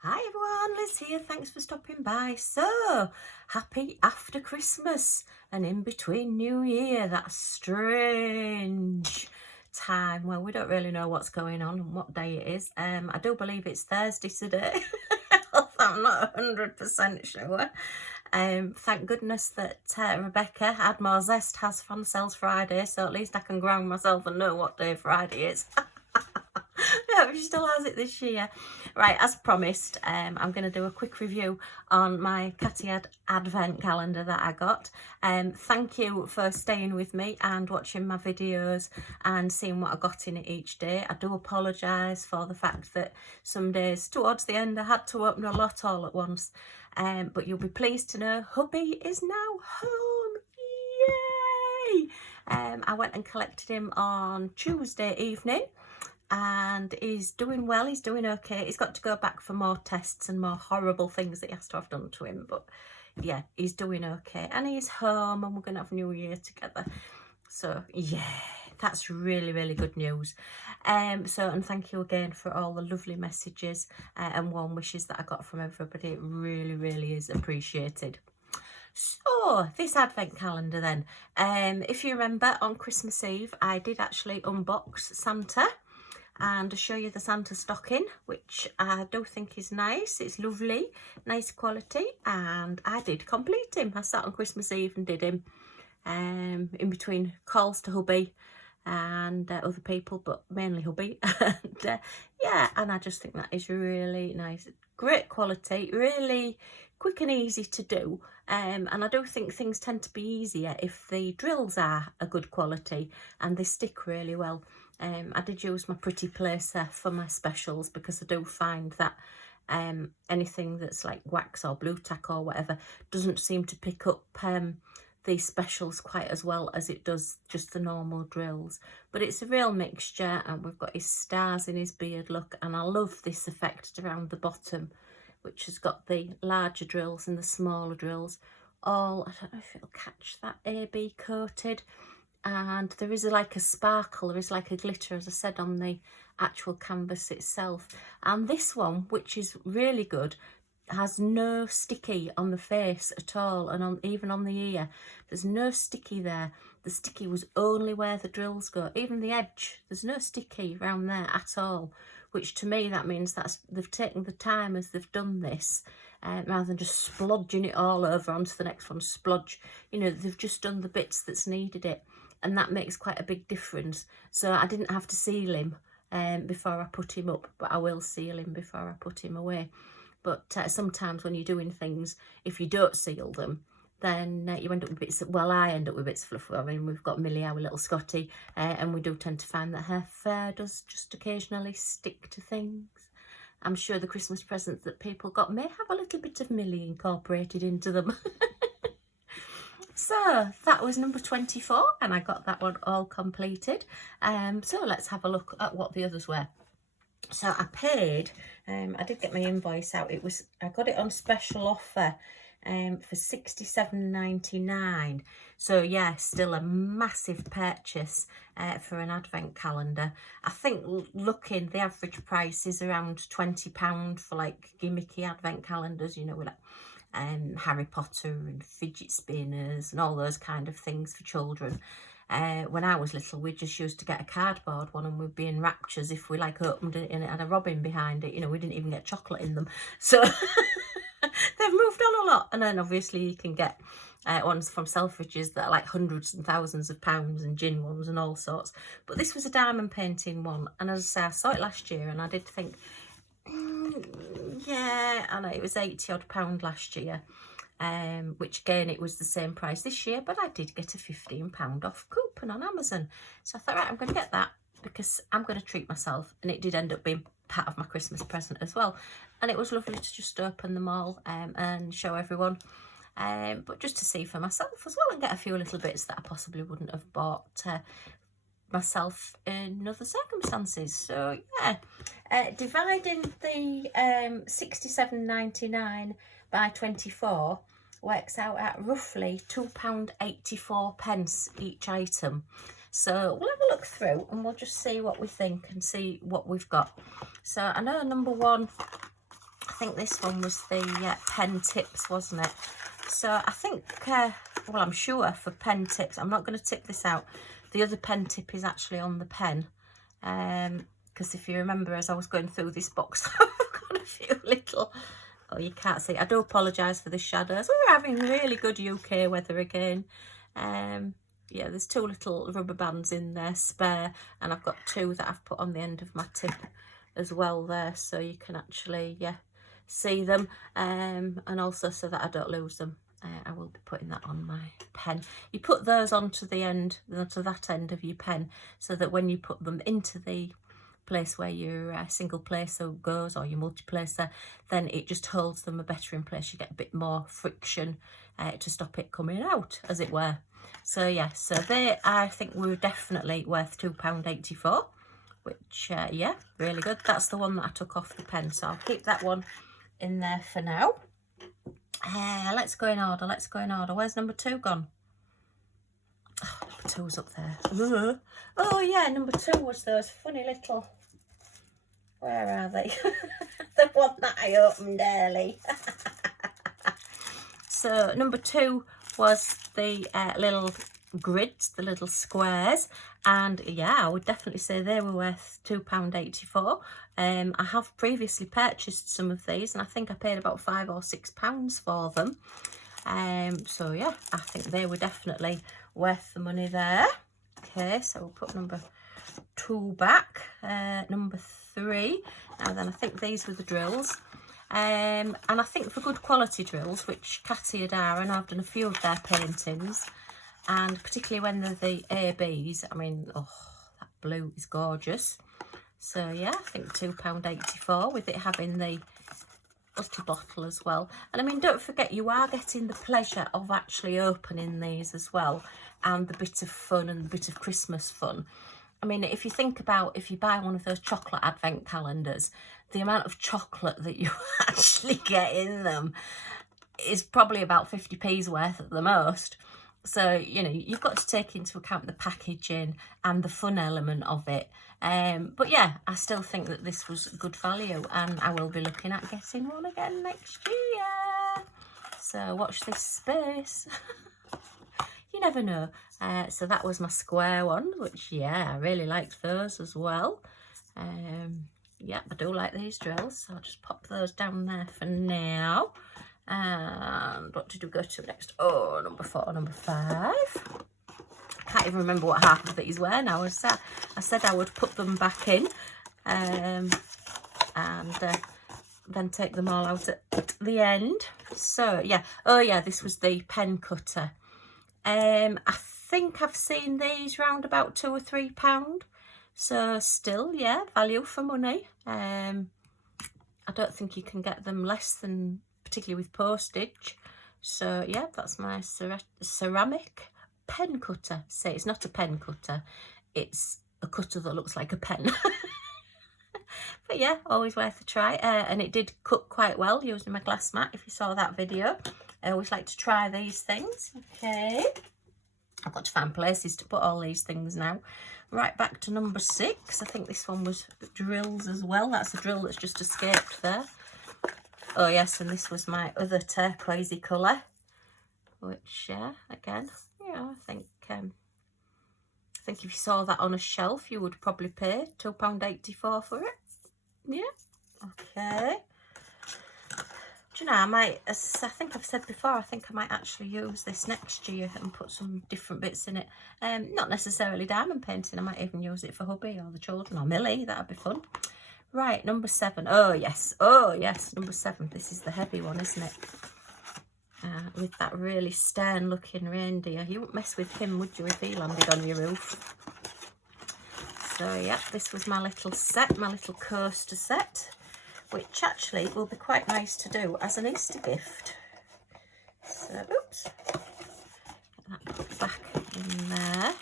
Hi everyone, Liz here, thanks for stopping by. So, happy after Christmas and in between New Year, that strange time where we don't really know what's going on and what day it is. I do believe it's Thursday today, I'm not 100% sure. Thank goodness that Rebecca Admore Zest has Fan Sales Friday, so at least I can ground myself and know what day Friday is. Yeah, she still has it this year. Right, as promised, I'm going to do a quick review on my Cateared Advent Calendar that I got. Thank you for staying with me and watching my videos and seeing what I got in it each day. I do apologise for the fact that some days towards the end I had to open a lot all at once. But you'll be pleased to know hubby is now home. Yay! I went and collected him on Tuesday evening. And he's doing well, he's doing okay. He's got to go back for more tests and more horrible things that he has to have done to him, but yeah, he's doing okay and he's home and we're gonna have New Year together. So yeah, that's really, really good news. And thank you again for all the lovely messages and warm wishes that I got from everybody. It really, really is appreciated. So, this advent calendar then, if you remember, on Christmas Eve I did actually unbox Santa and show you the Santa stocking, which I do think is nice. It's lovely, nice quality, and I did complete him. I sat on Christmas Eve and did him in between calls to hubby and other people, but mainly hubby. And yeah, and I just think that is really nice. Great quality, really quick and easy to do. And I do think things tend to be easier if the drills are a good quality and they stick really well. I did use my pretty placer for my specials because I do find that anything that's like wax or blue tack or whatever doesn't seem to pick up these specials quite as well as it does just the normal drills. But it's a real mixture, and we've got his stars in his beard look, and I love this effect around the bottom, which has got the larger drills and the smaller drills all, I don't know if it'll catch that, AB coated. And there is like a sparkle, there is like a glitter, as I said, on the actual canvas itself. And this one, which is really good, has no sticky on the face at all, and even on the ear there's no sticky there. The sticky was only where the drills go, even the edge, there's no sticky around there at all, which to me that means that they've taken the time as they've done this, rather than just splodging it all over onto the next one. Splodge, you know, they've just done the bits that's needed it, and that makes quite a big difference. So I didn't have to seal him before I put him up, but I will seal him before I put him away. But sometimes when you're doing things, if you don't seal them, then you end up with bits, well, I end up with bits of fluff. I mean, we've got Millie, our little Scotty, and we do tend to find that her fur does just occasionally stick to things. I'm sure the Christmas presents that people got may have a little bit of Millie incorporated into them. So that was number 24, and I got that one all completed. So let's have a look at what the others were. So I paid, I did get my invoice out. I got it on special offer for £67.99. So yeah, still a massive purchase for an advent calendar. I think looking, the average price is around £20 for like gimmicky advent calendars, you know, with like Harry Potter and fidget spinners and all those kind of things for children. When I was little, we just used to get a cardboard one, and we'd be in raptures if we like opened it and it had a robin behind it. You know, we didn't even get chocolate in them. So they've moved on a lot. And then obviously you can get ones from Selfridges that are like hundreds and thousands of pounds, and gin ones and all sorts. But this was a diamond painting one, and as I say, I saw it last year and I did think, yeah, I know it was £80 odd last year. Which again, it was the same price this year, but I did get a £15 off coupon on Amazon. So I thought, right, I'm going to get that because I'm going to treat myself, and it did end up being part of my Christmas present as well. And it was lovely to just open them all and show everyone, but just to see for myself as well, and get a few little bits that I possibly wouldn't have bought myself in other circumstances. So yeah, dividing the £67.99 by 24 works out at roughly £2.84 each item. So we'll have a look through and we'll just see what we think and see what we've got. So I know number one, I think this one was the pen tips, wasn't it? So I think, well, I'm sure for pen tips, I'm not going to tip this out. The other pen tip is actually on the pen. Because if you remember, as I was going through this box, I've got a few little... Oh, you can't see. I do apologise for the shadows. We're having really good UK weather again. Yeah, there's 2 little rubber bands in there, spare. And I've got 2 that I've put on the end of my tip as well there. So you can actually, yeah, see them. And also so that I don't lose them. I will be putting that on my pen. You put those onto the end, to that end of your pen, so that when you put them into the place where your single placer goes, or your multi-placer, then it just holds them a better in place. You get a bit more friction to stop it coming out, as it were. So yeah, so they, I think, were definitely worth £2.84, which yeah, really good. That's the one that I took off the pen, so I'll keep that one in there for now. Let's go in order, let's go in order. Where's number 2 gone? Oh, number 2's up there. Oh yeah, number 2 was those funny little... Where are they? The one that I opened early. So number 2 was the little grids, the little squares, and yeah, I would definitely say they were worth £2.84. I have previously purchased some of these, and I think I paid about £5 or £6 for them. So yeah, I think they were definitely worth the money there. Okay, so we'll put number 2 back. Number 3. Now then, I think these were the drills. And I think for good quality drills, which Cateared are, and I've done a few of their paintings, and particularly when they're the ABs, I mean, oh, that blue is gorgeous. So yeah, I think £2.84, with it having the little bottle as well. And I mean, don't forget, you are getting the pleasure of actually opening these as well, and the bit of fun and the bit of Christmas fun. I mean, if you think about, if you buy one of those chocolate advent calendars, the amount of chocolate that you actually get in them is probably about 50p's worth at the most. So, you know, you've got to take into account the packaging and the fun element of it. But yeah, I still think that this was good value, and I will be looking at getting one again next year. So watch this space. You never know. So that was my square one, which, yeah, I really liked those as well. Yeah, I do like these drills, so I'll just pop those down there for now. And what did we go to next? Oh, number 4, number 5. Can't even remember what half of these were now. I said I would put them back in, and then take them all out at the end. So yeah, oh yeah, this was the pen cutter. I think I've seen these round about £2 or £3. So still, yeah, value for money. I don't think you can get them less than, particularly with postage. So yeah, that's my ceramic pen cutter. Say it's not a pen cutter, it's a cutter that looks like a pen. But yeah, always worth a try. And it did cut quite well using my glass mat, if you saw that video. I always like to try these things. Okay, I've got to find places to put all these things now. Right, back to number 6. I think this one was drills as well. That's a drill that's just escaped there. Oh yes, and this was my other turquoisey colour, which again, yeah, I think if you saw that on a shelf, you would probably pay £2.84 for it. Yeah, okay. Do you know, I might, as I think I've said before, I think I might actually use this next year and put some different bits in it. Not necessarily diamond painting, I might even use it for hubby or the children or Millie, that'd be fun. Right, number 7. Oh yes, number 7. This is the heavy one, isn't it? With that really stern looking reindeer. You wouldn't mess with him, would you, if he landed on your roof? So yeah, this was my little set, my little coaster set, which actually will be quite nice to do as an Easter gift. So, oops, get that put back in there.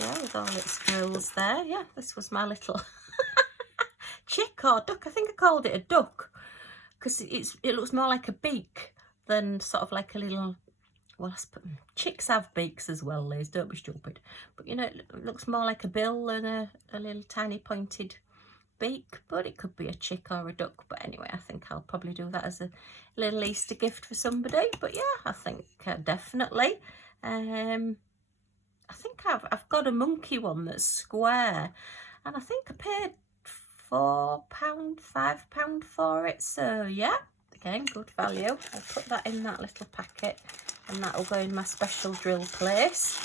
Yeah, with all its drills there. Yeah, this was my little chick or duck. I think I called it a duck because it looks more like a beak than sort of like a little, well, chicks have beaks as well, Liz, don't be stupid. But you know, it looks more like a bill than a little tiny pointed beak, but it could be a chick or a duck. But anyway, I think I'll probably do that as a little Easter gift for somebody. But yeah, I think definitely. I think I've got a monkey one that's square, and I think I paid £4, £5 for it. So yeah, again, good value. I'll put that in that little packet, and that will go in my special drill place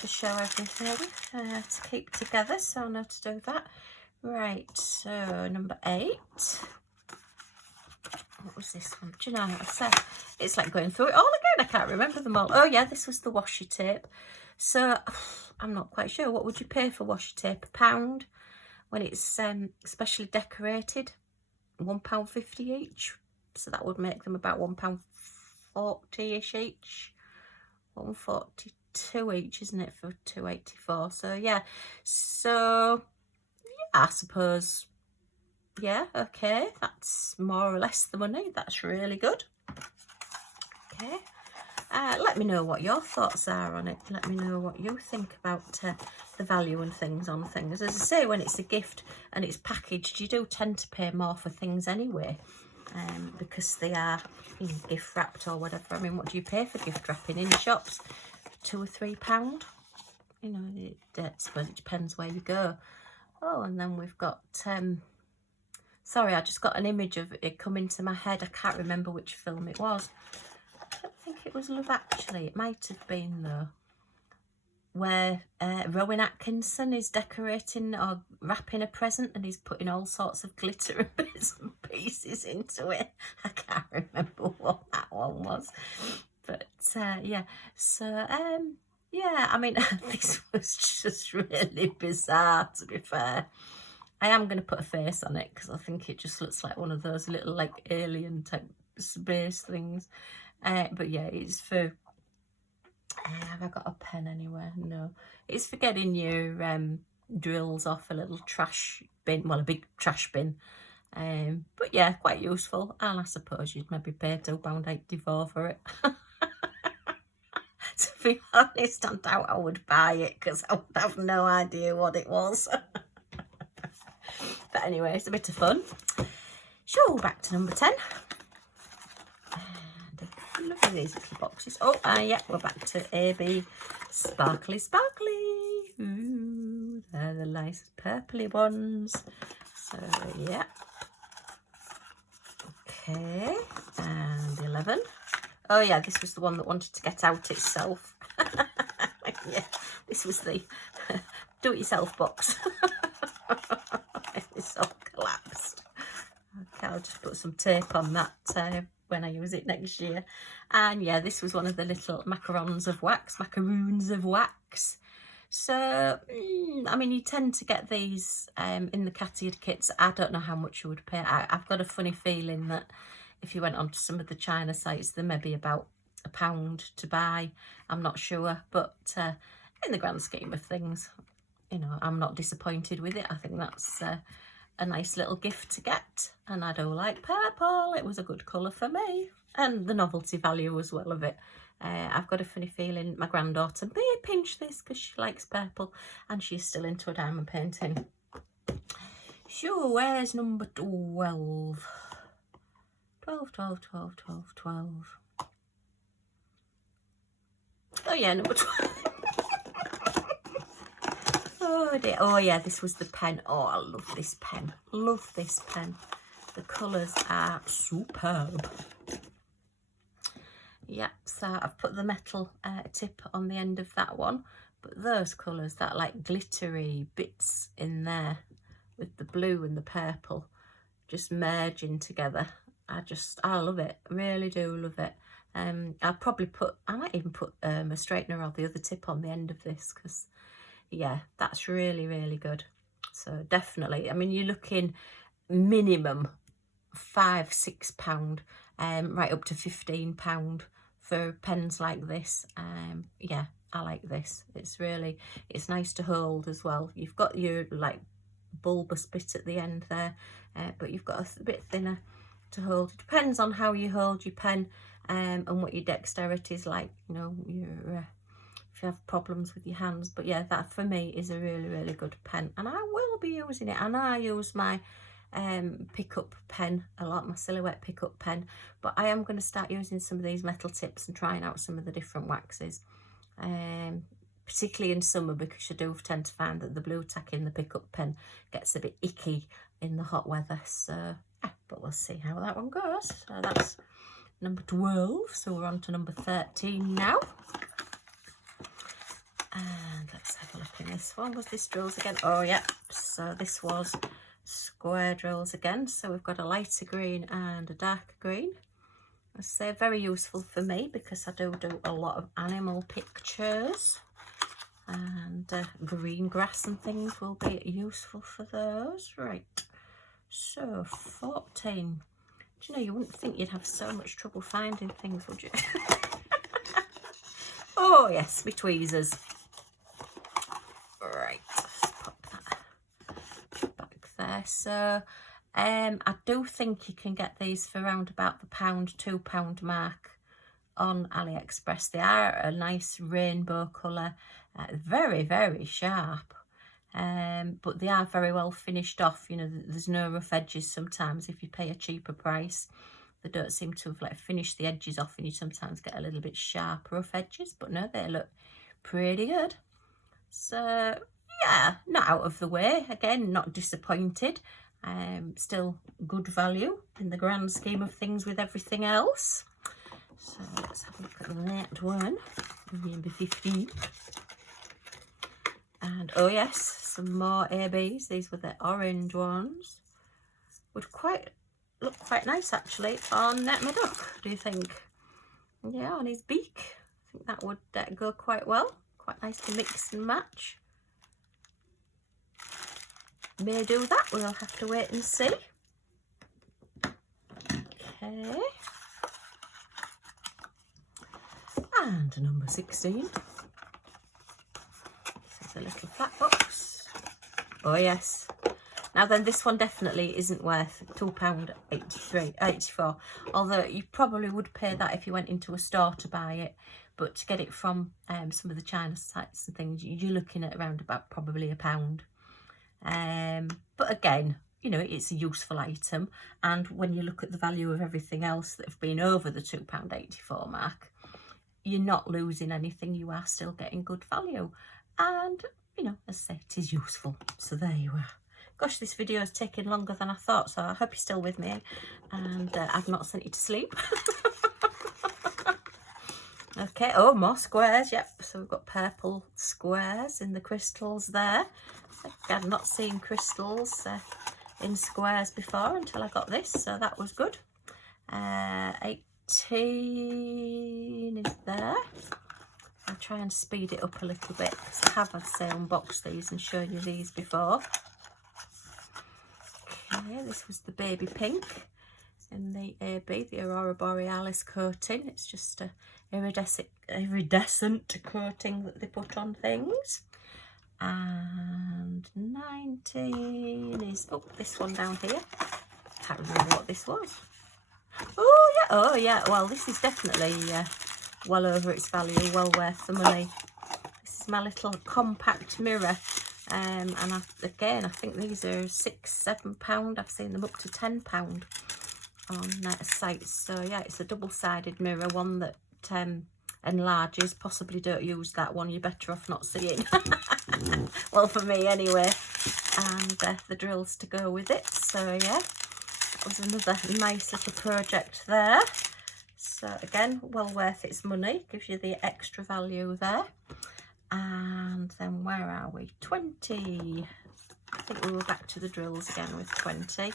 to show everything to keep together. So I know to do that. Right, so number 8. What was this one? Do you know what I said? It's like going through it all again. I can't remember them all. Oh yeah, this was the washi tape. So I'm not quite sure. What would you pay for washi tape? £1 when it's specially decorated. £1.50 each. So that would make them about £1.40-ish each. £1.42 each, isn't it, for £2.84? So yeah. So yeah, I suppose. Yeah, okay, that's more or less the money. That's really good. Okay, let me know what your thoughts are on it. Let me know what you think about the value and things on things. As I say, when it's a gift and it's packaged, you do tend to pay more for things anyway, because they are, you know, gift wrapped or whatever. I mean, what do you pay for gift wrapping in shops? £2 or £3? You know, I suppose it depends where you go. Oh, and then we've got... sorry, I just got an image of it come into my head. I can't remember which film it was. I don't think it was Love Actually. It might have been, though. Where Rowan Atkinson is decorating or wrapping a present, and he's putting all sorts of glitter and bits and pieces into it. I can't remember what that one was. But, yeah. So, yeah, I mean, this was just really bizarre, to be fair. I am going to put a face on it because I think it just looks like one of those little like alien type space things. But yeah, it's for... have I got a pen anywhere? No. It's for getting your drills off a little trash bin. Well, a big trash bin. But yeah, quite useful. And I suppose you'd maybe pay £2.84 for it. To be honest, I doubt I would buy it because I would have no idea what it was. But anyway, it's a bit of fun. So, back to number 10. And look at these little boxes. Oh, yeah, we're back to AB Sparkly Sparkly. Ooh, they're the nice purpley ones. So, yeah. Okay, and 11. Oh, yeah, this was the one that wanted to get out itself. Yeah, this was the do-it-yourself box. It's all collapsed. Okay, I'll just put some tape on that when I use it next year. And yeah, this was one of the little macaroons of wax. So, I mean, you tend to get these in the Cateared kits. I don't know how much you would pay. I've got a funny feeling that if you went onto some of the China sites, they're maybe about £1 to buy. I'm not sure, but in the grand scheme of things, you know, I'm not disappointed with it. I think that's a nice little gift to get. And I do like purple. It was a good colour for me. And the novelty value as well of it. I've got a funny feeling my granddaughter may pinch this because she likes purple and she's still into a diamond painting. So where's number 12? 12. Oh yeah, number 12. Oh dear. Oh yeah, this was the pen. Oh, I love this pen. Love this pen. The colours are superb. Yeah, so I've put the metal tip on the end of that one. But those colours, that like glittery bits in there with the blue and the purple just merging together. I love it. Really do love it. I might even put a straightener or the other tip on the end of this because, yeah, that's really, really good. So definitely, I mean, you're looking minimum £5-6, right up to £15 for pens like this. Yeah, I like this. It's nice to hold as well. You've got your like bulbous bit at the end there, but you've got a bit thinner to hold. It depends on how you hold your pen and what your dexterity is like, you know, your if you have problems with your hands. But yeah, that for me is a really, really good pen, and I will be using it. And I use my pickup pen a lot, my Silhouette pickup pen, but I am going to start using some of these metal tips and trying out some of the different waxes, particularly in summer, because I do tend to find that the blue tack in the pickup pen gets a bit icky in the hot weather. So yeah, but we'll see how that one goes. So that's number 12, so we're on to number 13 now. And let's have a look in this one. Was this drills again? Oh yeah, so this was square drills again. So we've got a lighter green and a darker green. I say very useful for me because I do a lot of animal pictures, and green grass and things will be useful for those. Right, so 14. Do you know, you wouldn't think you'd have so much trouble finding things, would you? Oh yes, my tweezers. Right, let's pop that back there. So I do think you can get these for around about the £1, £2 mark on AliExpress. They are a nice rainbow colour, very, very sharp, but they are very well finished off. You know, there's no rough edges sometimes if you pay a cheaper price. They don't seem to have like finished the edges off, and you sometimes get a little bit sharp rough edges, but no, they look pretty good. So yeah, not out of the way. Again, not disappointed. Still good value in the grand scheme of things with everything else. So let's have a look at that one, number 15. And oh yes, some more ABs. These were the orange ones. Would look quite nice actually on my duck, do you think? Yeah, on his beak. I think that would go quite well. Quite nice to mix and match. May do that, we'll have to wait and see. Okay. And number 16. This is a little flat box. Oh yes. Now then, this one definitely isn't worth £2.84, although you probably would pay that if you went into a store to buy it. But to get it from some of the China sites and things, you're looking at around about probably £1. But again, you know, it's a useful item, and when you look at the value of everything else that have been over the £2.84 mark, you're not losing anything. You are still getting good value, and you know, as I say, it is useful. So there you are. Gosh, this video is taking longer than I thought, so I hope you're still with me, and I've not sent you to sleep. Okay, oh, more squares, yep. So we've got purple squares in the crystals there. I've not seen crystals in squares before until I got this, so that was good. 18 is there. I'll try and speed it up a little bit because I have, I'd say, unboxed these and shown you these before. Okay, this was the baby pink in the AB, the Aurora Borealis coating. It's just a iridescent coating that they put on things. And 19 is, oh, this one down here. Can't remember what this was. Oh yeah, well, this is definitely well over its value, well worth the money. This is my little compact mirror, and again, I think these are £6–7. I've seen them up to £10 on sites. So yeah, it's a double-sided mirror, one that enlarges. Possibly don't use that one, you're better off not seeing. Well, for me anyway. And the drills to go with it. So yeah, that was another nice little project there. So again, well worth its money, gives you the extra value there. And then where are we? 20. I think we were back to the drills again with 20.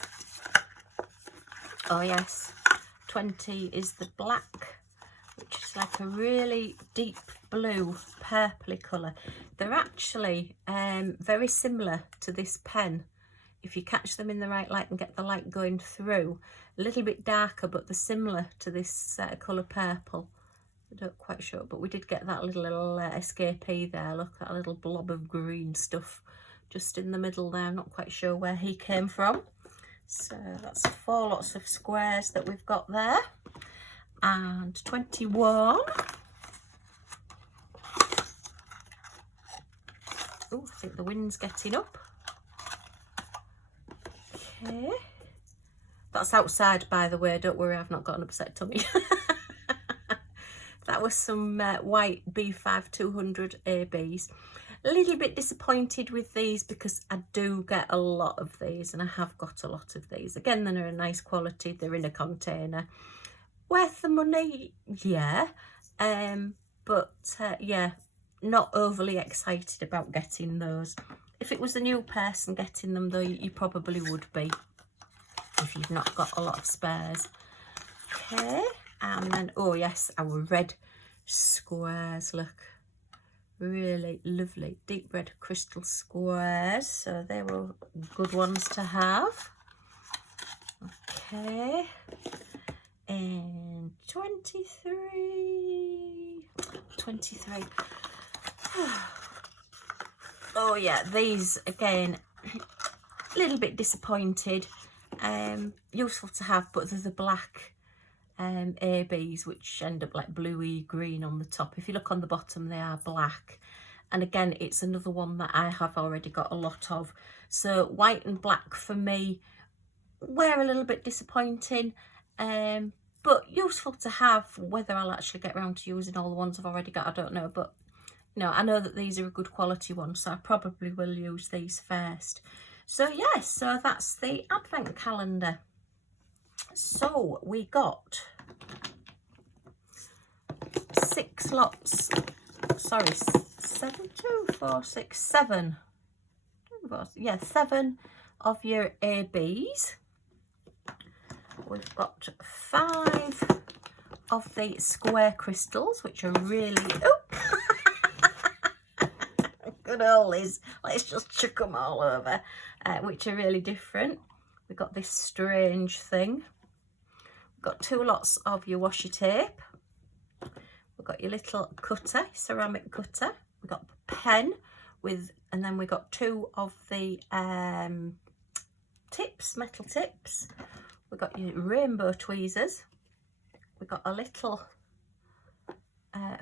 Oh yes, 20 is the black, which is like a really deep blue, purpley colour. They're actually very similar to this pen. If you catch them in the right light and get the light going through, a little bit darker, but they're similar to this colour purple. I don't quite sure, but we did get that little escapee there. Look, that little blob of green stuff just in the middle there. I'm not quite sure where he came from. So that's 4 lots of squares that we've got there. And 21. Oh, I think the wind's getting up. Okay. That's outside, by the way. Don't worry, I've not got an upset tummy. That was some white B5 200 ABs. A little bit disappointed with these because I do get a lot of these, and I have got a lot of these. Again, they're a nice quality. They're in a container. Worth the money, yeah. But yeah, not overly excited about getting those. If it was a new person getting them, though, you probably would be if you've not got a lot of spares. Okay, and then, oh yes, our red squares, look. Really lovely deep red crystal squares. So they were good ones to have. Okay, and 23. Oh yeah, these again, a little bit disappointed. Useful to have, but they're the black ABs, which end up like bluey green on the top. If you look on the bottom, they are black. And again, it's another one that I have already got a lot of. So white and black for me were a little bit disappointing, but useful to have. Whether I'll actually get around to using all the ones I've already got, I don't know. But you know, I know that these are a good quality one, so I probably will use these first. So yes, so that's the Advent calendar. So we got 6 lots, sorry, 7 of your ABs. We've got 5 of the square crystals, which are really, oh, good old Liz, let's just chuck them all over, which are really different. We've got this strange thing. We've got 2 lots of your washi tape. We've got your little cutter, ceramic cutter. We've got pen with, and then we've got 2 of the tips, metal tips. We've got your rainbow tweezers. We've got a little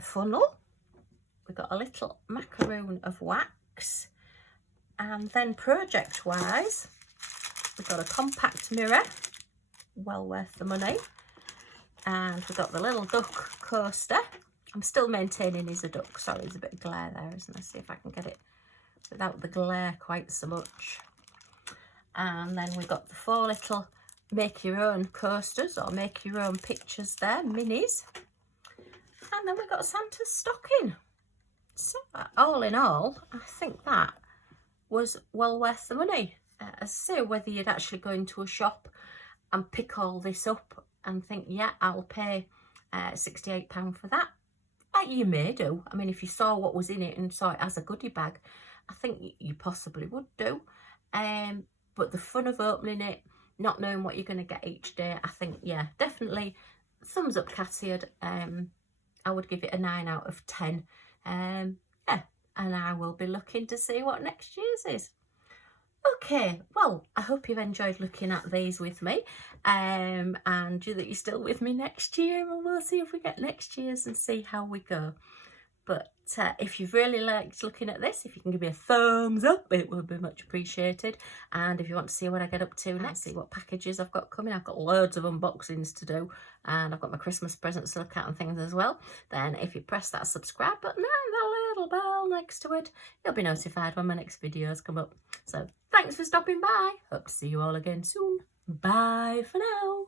funnel. We've got a little macaroon of wax. And then project-wise, we've got a compact mirror, well worth the money. And we've got the little duck coaster. I'm still maintaining he's a duck. Sorry, there's a bit of glare there, isn't there? See if I can get it without the glare quite so much. And then we've got the 4 little make your own coasters or make your own pictures there, minis. And then we've got Santa's stocking. So all in all, I think that was well worth the money. As I say, whether you'd actually go into a shop and pick all this up and think, yeah, I'll pay £68 for that, you may do. I mean, if you saw what was in it and saw it as a goodie bag, I think you possibly would do. But the fun of opening it, not knowing what you're going to get each day, I think, yeah, definitely thumbs up Cateared. I would give it a 9 out of 10. Yeah, and I will be looking to see what next year's is. Okay, well, I hope you've enjoyed looking at these with me, and that you're still with me next year, and we'll see if we get next year's and see how we go. But if you've really liked looking at this, if you can give me a thumbs up, it would be much appreciated. And if you want to see what I get up to next, see what packages I've got coming, I've got loads of unboxings to do, and I've got my Christmas presents to look at and things as well. Then if you press that subscribe button and that little bell next to it, you'll be notified when my next videos come up. So thanks for stopping by. Hope to see you all again soon. Bye for now.